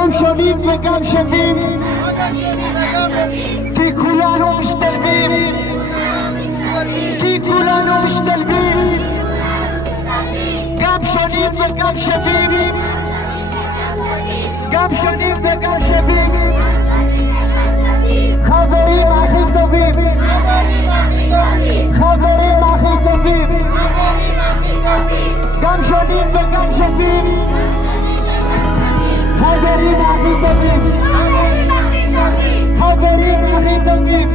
גם שונים וגם שווים, כי כולנו משתלבים, כי כולנו משתלבים, גם שונים וגם שווים, גם שונים וגם שווים, חברים הכי טובים, חברים הכי טובים, גם שונים וגם שווים, חברים הכי טובים, חברים הכי טובים,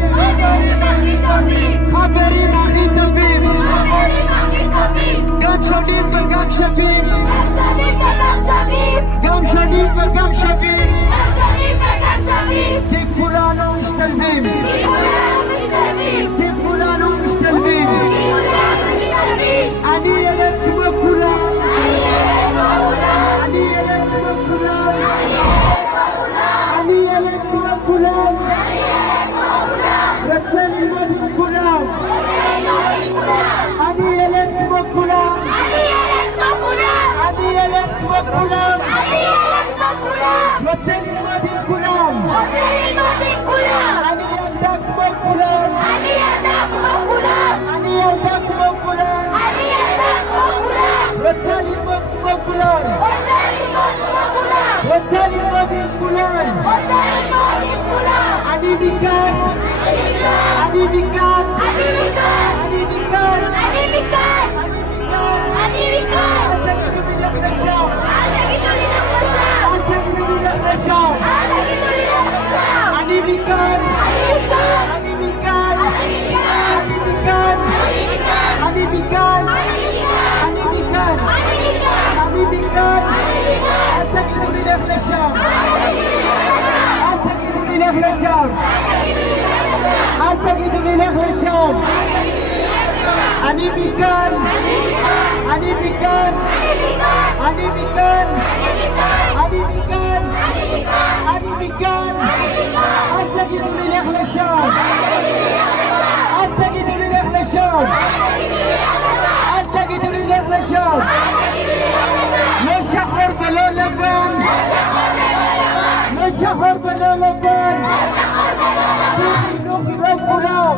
חברים הכי טובים, גם שונים וגם שווים, גם שונים וגם שווים, כי כולנו משתלבים, כי כולנו משתלבים. אני ילד כמו כולם, אני ילד כמו כולם, אני ילד כמו כולם, רוצה ללמוד עם כולם, אני ילד כמו כולם, אני ילד כמו כולם, רוצה ללמוד עם כולם, אני ילדה כמו כולם, אני ילדה כמו כולם, רוצה ללמוד כמו כולם, רוצה ללמוד עם כולם, אני מכאן, אני מכאן, אני מכאן, אני מכאן, אל תגידו לי לך לשם, אל תגידו לי לך לשם, אני מכאן, אני מכאן, אני מכאן, אני מכאן, אני מכאן, אני מכאן, אל תגידו לי לך לשם, אל תגידו לי לך לשם, אל תגידו לי לך לשם, אני מכאן, אני מכאן, אני מכאן, אני מכאן, אני מכאן, אל תגידו לי לך לשם, אל תגידו לי לך לשם, אל תגידו לי לך לשם, לא שחור ולא לבן, לא שחור ולא לבן, כי חינוך לכולם,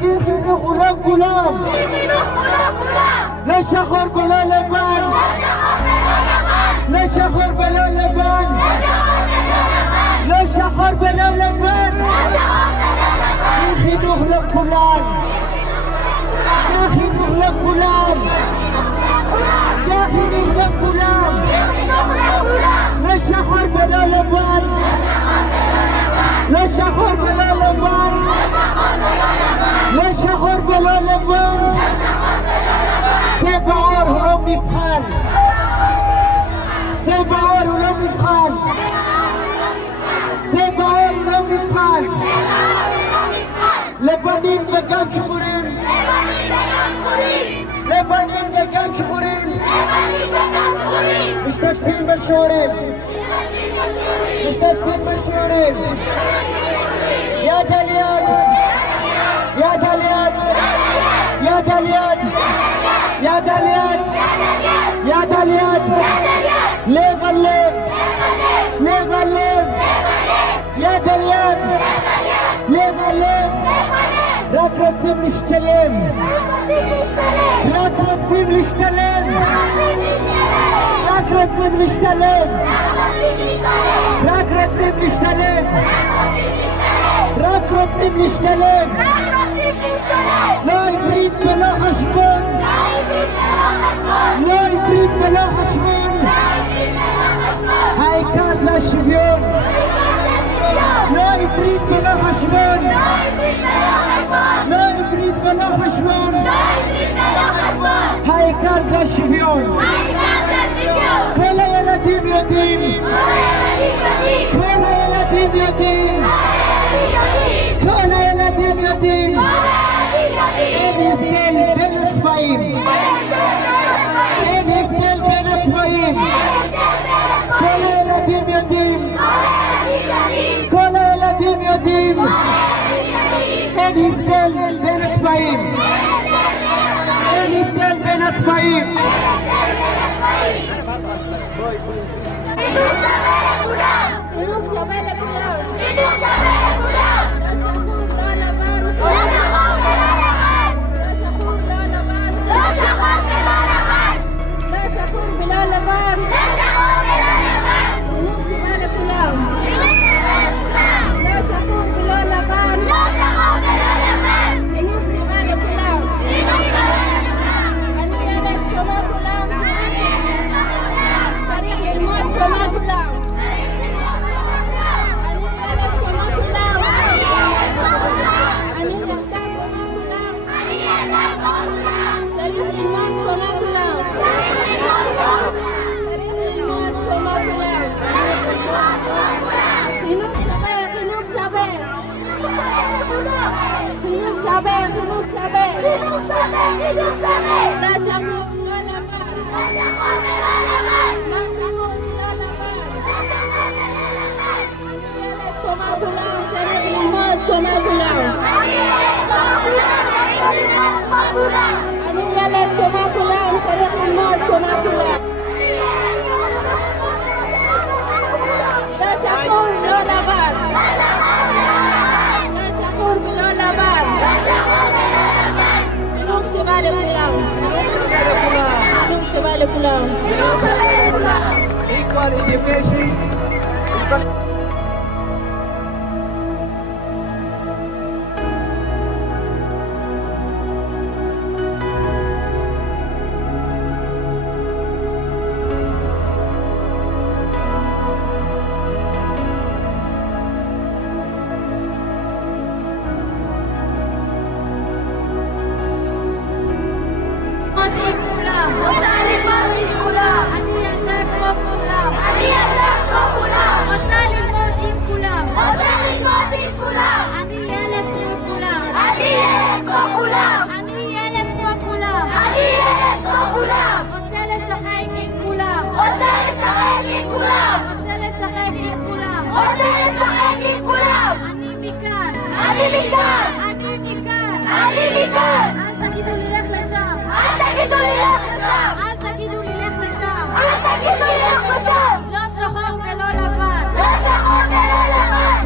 כי חינוך לכולם, לא שחור ולא לבן, לא שחור ולא לבן, לא שחור ולא לבן, כי חינוך לכולם, כי חינוך לכולם, כי חינוך לכולם, לא שחור ולא לבן, לא שחור ולא לבן, לא שחור ולא לבן, צבע עור הוא לא מבחן, צבע עור הוא לא מבחן, צבע עור הוא לא מבחן, לבנים וגם שחורים, לבנים וגם שחורים, משתתפים בשיעורים, משתתפים בשיעורים, יד על יד, יד על יד, יד על יד, יד על יד, יד על יד, לב על לב, לב על לב, יד על יד, לב על לב, רק רוצים להשתלם, רק רוצים להשתלם, רק רוצים להשתלם, רק רוצים להשתלם, רק רוצים להשתלם, לא עברית ולא חשבון, לא עברית ולא חשבון, העיקר זה השוויון, לא עברית ולא חשבון, לא עברית ולא חשבון, העיקר זה השוויון, כל הילדים יודעים, כל הילדים יודעים, כל הילדים יודעים, אין הבדל בין הצבעים, אין הבדל בין הצבעים, כל הילדים יודעים, כל הילדים יודעים, אין הבדל בין הצבעים, אין הבדל בין הצבעים. לכולם. Equal education. אל תגידו לי לך לשם. אל תגידו לי לך לשם. לא שחור ולא לבן.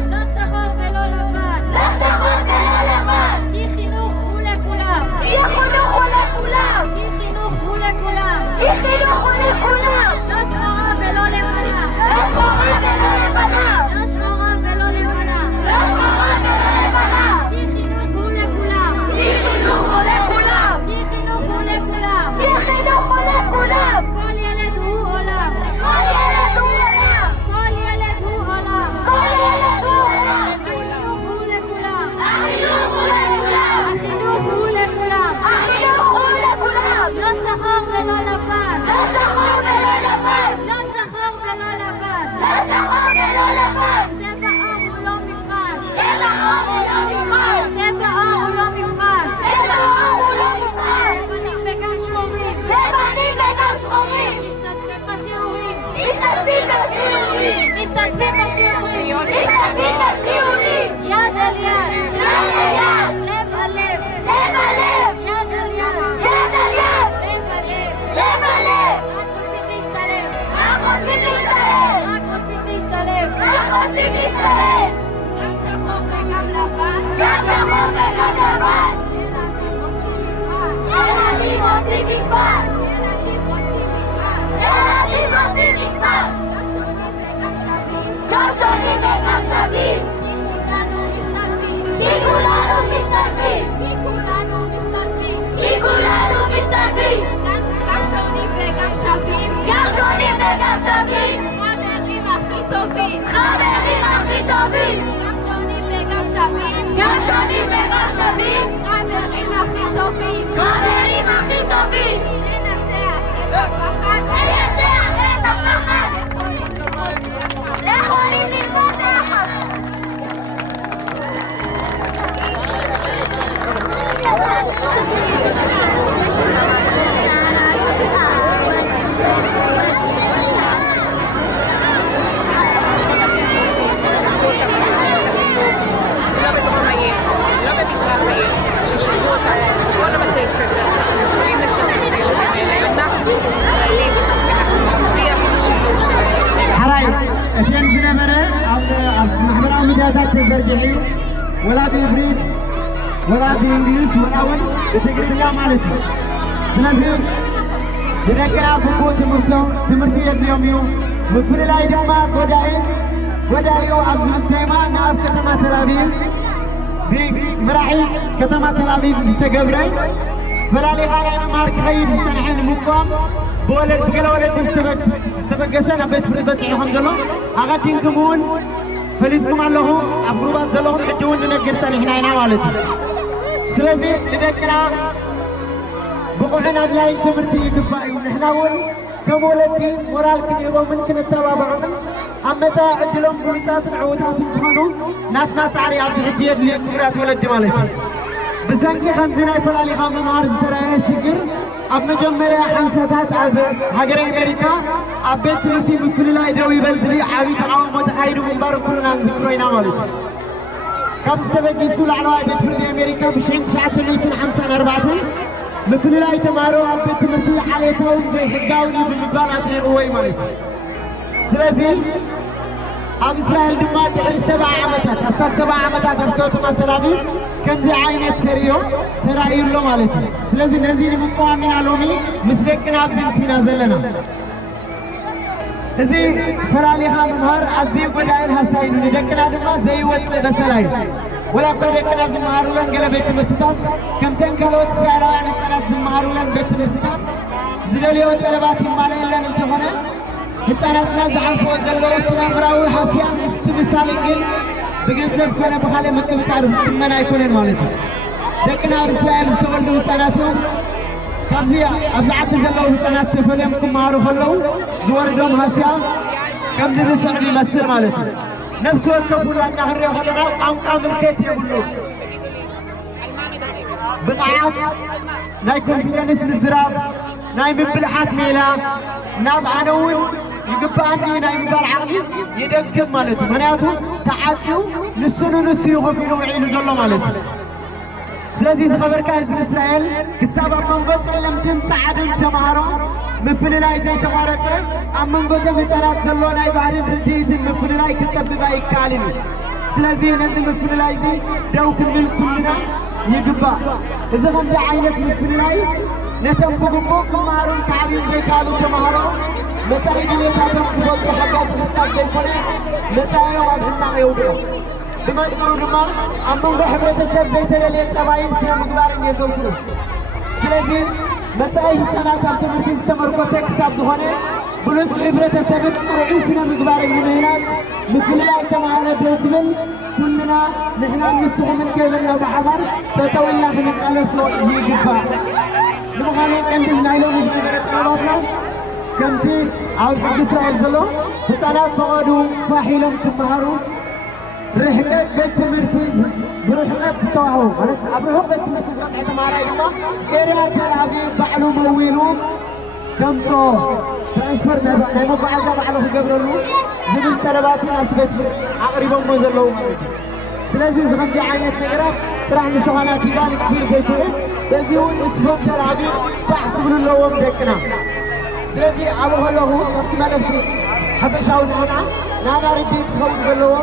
לא שחור ולא לבן. כי חינוך הוא לכולם. כי חינוך הוא לכולם. לא שחורה ולא לבנה. לא שחורה ולא לבנה. כי חינוך הוא לכולם. כל ילד הוא עולם. כל ילד הוא עולם. החינוך הוא לכולם. החינוך הוא לכולם. לא שחור ולא לבן. לא שחור ולא לבן. צבע עור הוא לא מבחן. צבע עור הוא לא מבחן. לבנים וגם שחורים. משתתפים בשיעורים. יד אל יד. לב על לב. יד אל יד. לב על לב. רק רוצים להשתלב. גם שחור וגם לבן. ילדים רוצים מגוון. גם שונים וגם שווים. כי כולנו משתלבים. גם שונים וגם שווים. חברים הכי טובים. גם שונים וגם שווים. חברים הכי טובים. ננצח את הפחד. יכולים ללמוד ביחד. ترجعي ولا بإبريد ولا بإنجليز ولا بتقريبا مالتي سنزل تذكر أبوكو تمرتي اليوم مفر لا يدما ودايو أبز من تيمان ناب كتما تل أبيب بمراحل كتما تل أبيب استقبري فلا لي غالي مارك خير سنحين مقام بولد بقلا ولد استبق سنة بيت فرد بتعيهم قلو أغادين كمون فليتكم علىهم أبروبات زلهم حجون ننقرتن إحنا هنا والدي سلازي لذكرى بقوحنا لا ينتمرتي دفاعي ونحن أول كمولدي مورال كنيبا ممكن التوابع أمتا عدلهم بمتات العودات انتهانوا ناتنا تعري عبد حجية اللي كبرات ولدي مالتي بزنكي خمسين أي فلالي خام مارز ترايا شكر أب مجمرة حمساتات هاجر أمريكا أبيت تمرتي بفل لا يدوي بلزبي عبي تعاون متحير مبارك كلنا نذكرنا مالتي كم استبدي سول على أبيت فرد أمريكا بشين شعات الليتين حمسان أربعتين بفل لا يتمارو أبيت تمرتي عليتهم زي حقاوني بالمبالات القوي مالتي سلازي أب إسرائيل دمار تحري 7 عمتات أستاذ 7 عمتات أبكوتم التلابيب كم زي عينة سريو ترأي له مالتي سلازي نزيني مقوامين علومي مثلكنا أبزي مسينا زلنا إذي فراليها ممهر أزيب ودائن هساينو ندكنا دما زي وطل بسلاي ولا كو دكنا زمهارو لن قل بيت مرتدات كم تنكالوت سعراوان سنات زمهارو لن بيت مرتدات زلالي وطلباتي مالي لن انتهونا هساناتنا زعفو زلو سنامراوي حاسيان مستمسالين بجنزب كنا بخالي مكبت عرس تمنا يكونين مالتي دكنا إسرائيل استولدو هساناتهم كابزيا أبزعت زلو هسانات تفليمكم معروف اللو زور دوم هاسيا كابزي زي مسر مالتي نفسه الكفول أن نهر يخلنا قام الكيت يقولون بقعات ناي كونفيدنس مزراب ناي مبلحات ميلا ناب عنون يقبعني ناي مبال عقلي يدقم مالتي مناتو تعاتيو نسنو نسيو خفينو وعينو زلو مالتي سلازي خبر كاز إسرائيل كسابا منقص لم تنسعد تمهارو مفللاي زي تمارته أم منقص مثالات زلو ناي بحرين رديد مفللاي كسبب أي كاليني سلازي نزل مفللاي زي دوك من كلنا يقبا إذا هم زي عينك مفللاي نتنبقبوك مارون كعبين زي كالو تمهارو متى يدني تاتم كفوتو حقاس الساب زي كله متى يوم أبهنا يودو بمنظور ما أمم بحبرة السب زي تلالي التباين سنة مقبارين يزوتو سلازي متى يتنات أبتمرتي استمركو سكساب زهوني بلوت عبرة السب رعو سنة مقبارين مهينات مثل لا يتمعنا بيوتمن كلنا نحنا نسخ من كيفنا بحضر تتولنا في نقالسو يجبا نبغاني عندنا إلو نزل من الطلباتنا كمتي عود حق إسرائيل زلو هسانات فقادو فاحيلهم كمهارو رحلات بيت مرتز برحلات تستوعوا مالت أبروح بيت مرتز وقت تمارا يما إيريات العظيم بعلو مويلو كم تو ترانسفر نايمو بعضا بعلو في قبرلو زبن تلباتي نالت بيت عقريبا موزلو مالتي سلازي زغمجي عينات نقرا ترح نشوهانات يبان كبير زي كله بزيون اتفوت العظيم تحكم اللوم دكنا سلازي أبوه اللوه كمت مالفتي حفشاو نانا نانا ردي تخوض زلوه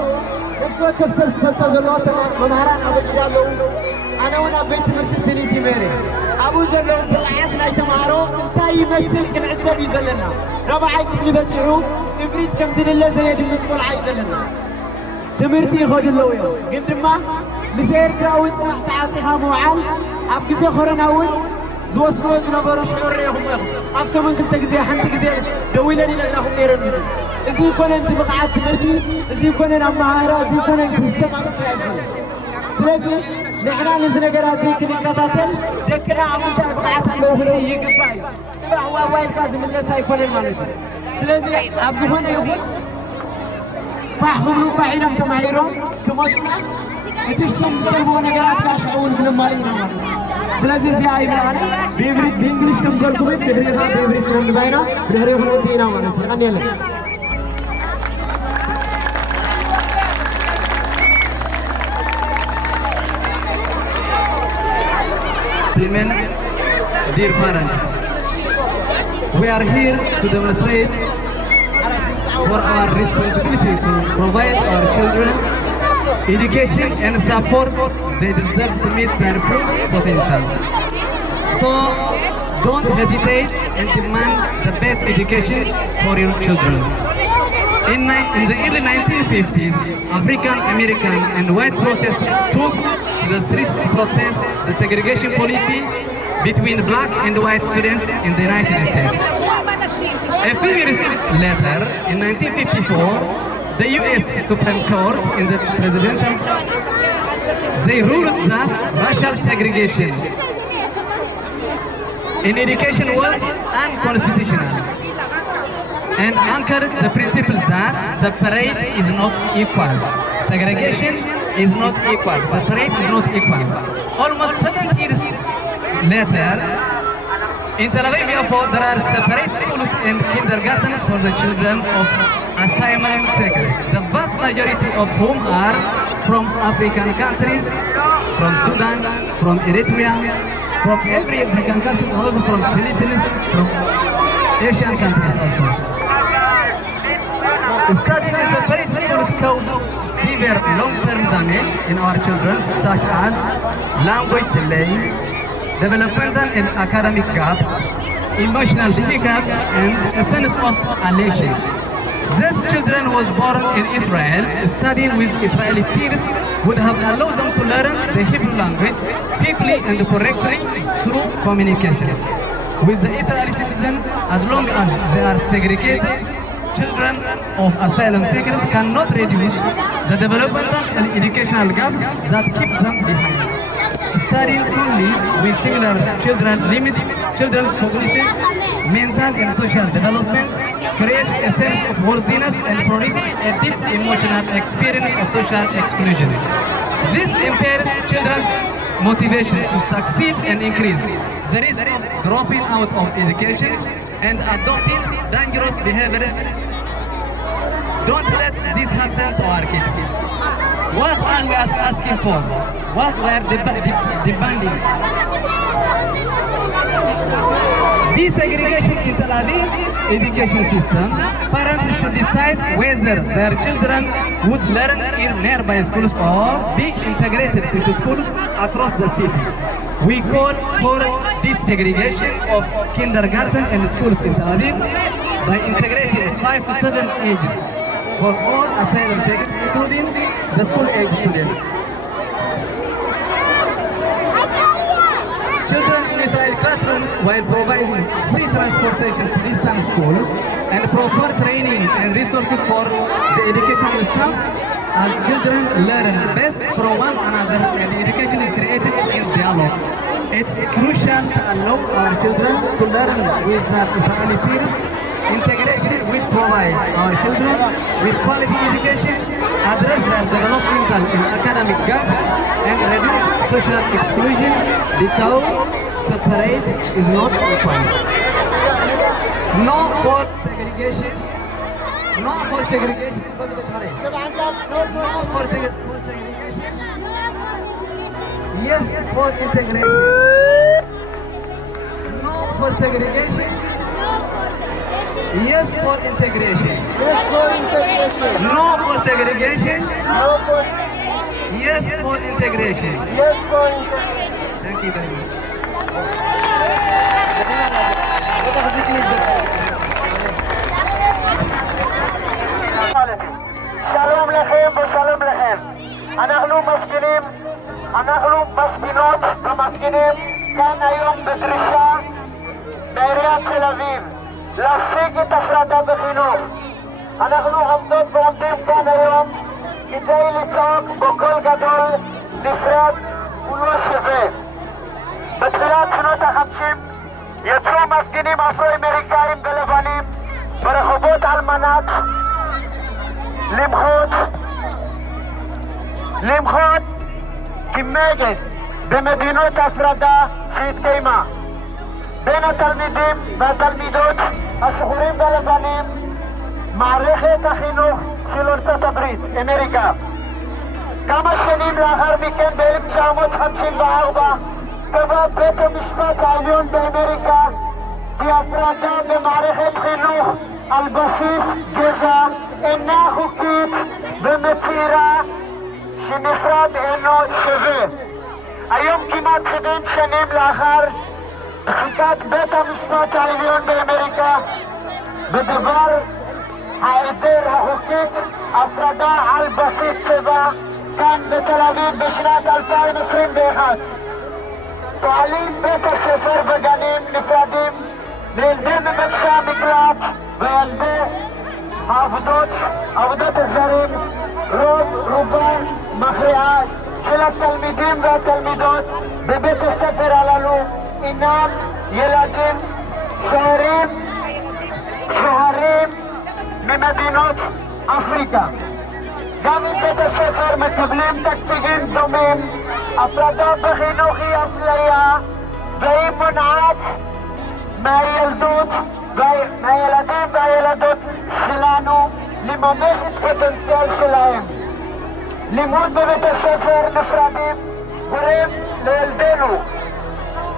نفسه كبسل فلتا زلوات ممهران أبو جدالو أنا وانا بيت مرتسني تيميري أبو زلو بالعاد لا يتمهرو انتا يمثل كالعزب يزلنا ربعي كفلي بسيحو إبريد كمزل الله زياد المسؤول عايزلنا تمرتي خود اللوية قدما مسير كراوي طرح تعاطيها موعال أبقزي خورناول زوس روز نبرو شعور ريهم يخو أبسو من كنت قزي حنت قزي دويلاني لقناهم نيرن مزي إذا كنا أنت بقعات تمرتي إذا كنا نمهارا إذا كنا نسيستم أمسلازي سلازي نحنا نزنقرات ذيك الكتاتل دكنا عملتها بقعات اللوهري يقباي سبع وايل كازم الله سايكون المالتي سلازي أبدو هنا يقول فاحهم فاعلهم تمهيرهم كموتنا يتشتم سكربوا نقرات كاشعون من المالينا سلازي زي عايب معنا بيبريد بإنجليش كم قلتوا بيت بحريقها بيبريد كرم باينا بحريقها نودينا مالتي غني لك Gentlemen, dear parents, we are here to demonstrate for our responsibility to provide our children education and support they deserve to meet their full potential. So don't hesitate and demand the best education for your children. In the early 1950s, African American and white protesters took the streets to protest the segregation policy between black and white students in the United States. A few years later, in 1954, the U.S. Supreme Court in the presidential, they ruled that racial segregation in education was unconstitutional and anchored the principle that separate is not equal. Segregation is not equal. Separate is not equal. Almost 7 years later, in Tel Aviv, there are separate schools and kindergartens for the children of asylum seekers, the vast majority of whom are from African countries, from Sudan, from Eritrea, from every African country, also from Philippines, from Asian countries also. Studying in separate schools causes severe long-term damage in our children, such as language delay, developmental and academic gaps, emotional difficulties, and a sense of alienation. These children was born in Israel, studying with Israeli peers would have allowed them to learn the Hebrew language deeply and correctly through communication with the Israeli citizens. As long as they are segregated, children of asylum seekers cannot reduce the developmental and educational gaps that keep them behind. Studying fully with similar children limits children's cognitive, mental and social development, creates a sense of worthiness and produces a deep emotional experience of social exclusion. This impairs children's motivation to succeed and increase the risk of dropping out of education and adopting dangerous behaviors. Don't let this happen to our kids. What are we asking for? What we are demanding? Desegregation in Tel Aviv education system, parents should decide whether their children would learn in nearby schools or be integrated into schools across the city. We call for desegregation of kindergarten and schools in Tel Aviv by integrating 5 to 7 ages for all asylum seekers, including the school-age students. Children in Israeli classrooms, while providing free transportation to distant schools and proper training and resources for the educational staff, as children learn best from one another and education is created in dialogue. It's crucial to allow our children to learn with their Israeli peers. Integration will provide our children with quality education, address their developmental and academic gaps, and reduce social exclusion because separate is not required. No for segregation. No for segregation. No for segregation. Yes for integration. No for segregation. Yes for integration. No for segregation. Yes for integration. Thank you very much. שלום לכם ושלום לכם. אנחנו מפגינות ומפגינים כאן היום בדרישה בעיריית תל אביב להפסיק את הפרדה בחינוך. אנחנו עומדות ועומדים כאן היום כדי לצעוק בקול גדול נפרד ולא שווה. בתחילת שנות ה-50 יצאו מפגינים אפרו-אמריקאים ולבנים ברחובות על מנת למחות כנגד במדינות הפרדה שהתקיימה בין התלמידים והתלמידות השחורים והלבנים מערכת החינוך של ארצות הברית, אמריקה. כמה שנים לאחר מכן ב-1954 קבע בית המשפט העליון באמריקה כי הפרדה במערכת חינוך על בסיס גזע אינה חוקית ומצהירה שנפרד אינו שווה. היום כמעט 70 שנים לאחר פסיקת בית המשפט העליון באמריקה בדבר ההיעדר החוקית הפרדה על בסיס צבע כאן בתל אביב בשנת 2021 פועלים בית הספר וגנים נפרדים לילדי מבקשי המקלט וילדי עבודות הזרים. רובם מכריעה של התלמידים והתלמידות בבית הספר הללו אינם ילדים שוערים ממדינות אפריקה. גם אם בית הספר מקבלים תקציבים דומים, הפרדה בחינוך היא אפליה והיא מונעת מהילדים והילדות שלנו לממש את פוטנציאל שלהם. לימוד בבית הספר נפרדים גורם לילדינו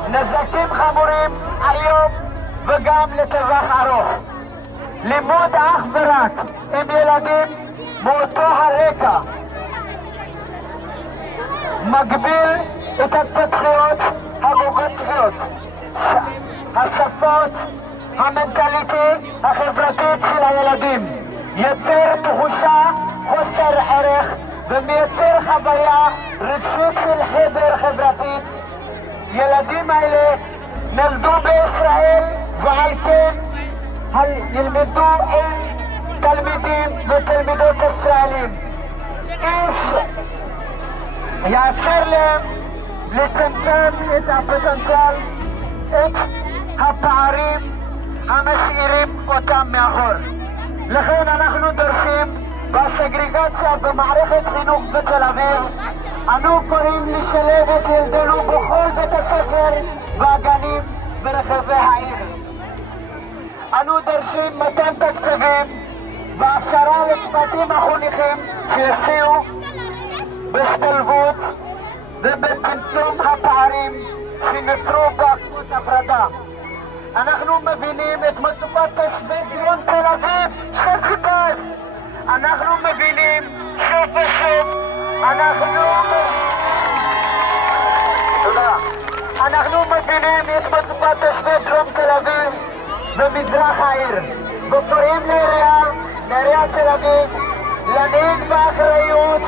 נזקים חמורים היום וגם לטווח ארוך. לימוד אך ורק עם ילדים מאותו הרקע מגביל את התפתחויות המוגנות, השפות, המנטליטי, החברתית של הילדים, יוצר תחושה חוסר ערך ומייצר חוויה רגשית של חדר חברתית. ילדים האלה נולדו בישראל ועל כן ילמדו עם תלמידים ותלמידות ישראלים. יאפשר להם לצמצם את הפוטנציאל, את הפערים המשאירים אותם מאחור. לכן אנחנו דורשים בסגרגציה במערכת חינוך בתל אביב, אנו קוראים לשלב את ילדינו בכל בית הספר והגנים ברחבי העיר. אנו דורשים מתן תקציבים והכשרה לצוותים החונכים שיסייעו בהשתלבות ובצמצום הפערים שנוצרו בעקבות הפרדה. אנחנו מבינים את מצוקת תושבי דרום תל אביב של חיפש. אנחנו מבינים שוב ושוב, אנחנו מבינים את מצוקת תושבי דרום תל אביב ומזרח העיר, וקוראים לעיריית תל אביב להנהיג באחריות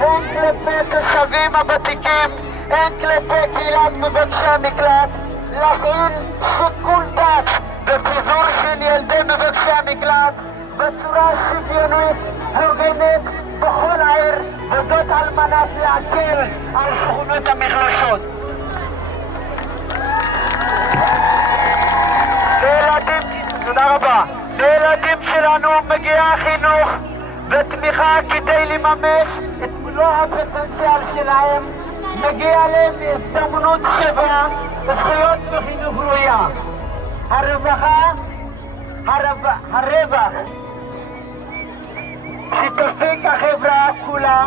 הן כלפי תושבים הוותיקים, הן כלפי קהילת מבקשי המקלט, להפעיל שיקול דעת בפיזור של ילדי מבקשי המקלט בצורה שוויונית הוגנת בכל העיר, וזאת על מנת להקל על שכונות המחלשות. תודה רבה. לילדים שלנו מגיע חינוך ותמיכה כדי לממש את מלוא הפוטנציאל שלהם. מגיע להם הזדמנות שווה וזכויות בחינוך ראויה. הרווח שתפיק החברה כולה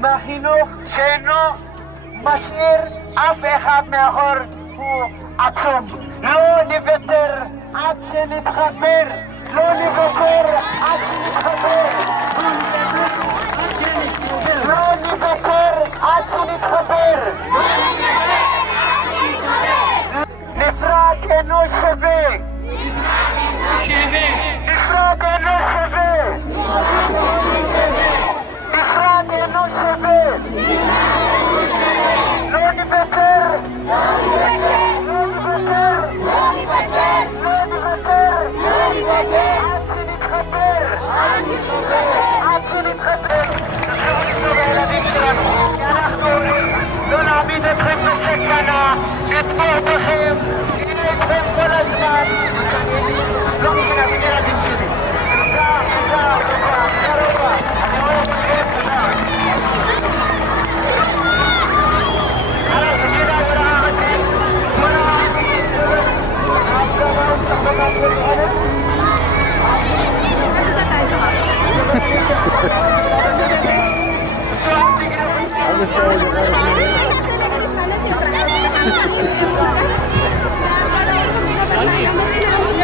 מהחינוך שאינו משאיר אף אחד מאחור הוא עצום. לא נוותר עד שנתחבר, לא נוותר עד שנתחבר, לא נוותר עד שנתחבר. נפרד אינו שווה, נפרד אינו שווה, נפרד אינו שווה. לא נוותר, לא נוותר, לא נוותר, לא נוותר, לא נוותר, עד שנתחבר. תחשבו לטוב הילדים שלנו, כי אנחנו הורים לא נעמיד אתכם בסכנה, נתמוך בכם, נהיה איתכם כל הזמן. לא מבינים ילדים שלי. תודה, תודה, תודה, תודה רבה. אני אוהב אתכם, תודה.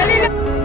Dale.